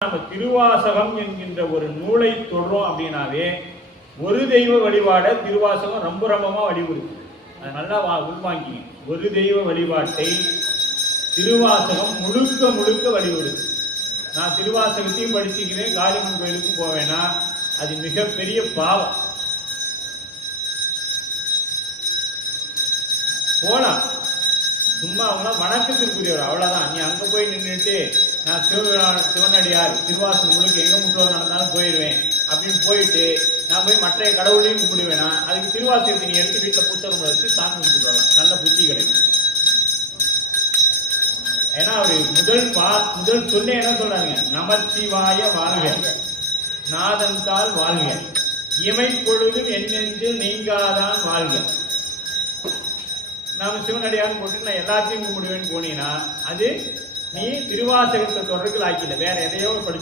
நம்ம திருவாசகம் என்கின்ற ஒரு நூலை தொடுறோம் அப்படின்னாவே ஒரு தெய்வ வழிபாட திருவாசகம் ரொம்ப ரொம்பமா வழிபடுது அது நல்லா வா உள்வாங்கிங்க. ஒரு தெய்வ வழிபாட்டை திருவாசகம் முழுக்க முழுக்க வழிபடுது நான் திருவாசகத்தையும் படிச்சுக்கிறேன் காளிமன் கோயிலுக்கும் போவேன்னா அது மிகப்பெரிய பாவம். போலாம். சும்மா அவங்க வணக்கத்திற்குரியவர் அவ்வளவுதான். நீ அங்க போய் நின்றுட்டு நான் சிவபெருமான சிவனடியார் திருவாசகம் முழுக்க எங்க முற்றோர் நடந்தாலும் போயிடுவேன் அப்படின்னு போயிட்டு நான் போய் மற்ற கடவுளையும் கும்பிடுவேனா? அதுக்கு திருவாசகத்தை நீ எடுத்து வீட்டில் புத்தகம் வச்சு சாமி கும்பிட்டு வரலாம். நல்ல புத்தி கிடைக்கும். ஏன்னா அவரு முதல் பா முதல் சொல்ல என்ன சொல்றாங்க நமச்சிவாய வாழ்க. நாதன் தாள் வாழ்க. இமை பொழுதும் என் நெஞ்சில் நீங்காதான் வாழ்க. நாம சிவனடியார் போட்டு நான் எல்லாத்தையும் கும்பிடுவேன்னு போனீங்கன்னா அது நீ திருவாசகத்தை தொடர்கள் ஆக்கில வேற எதையோ படிச்சு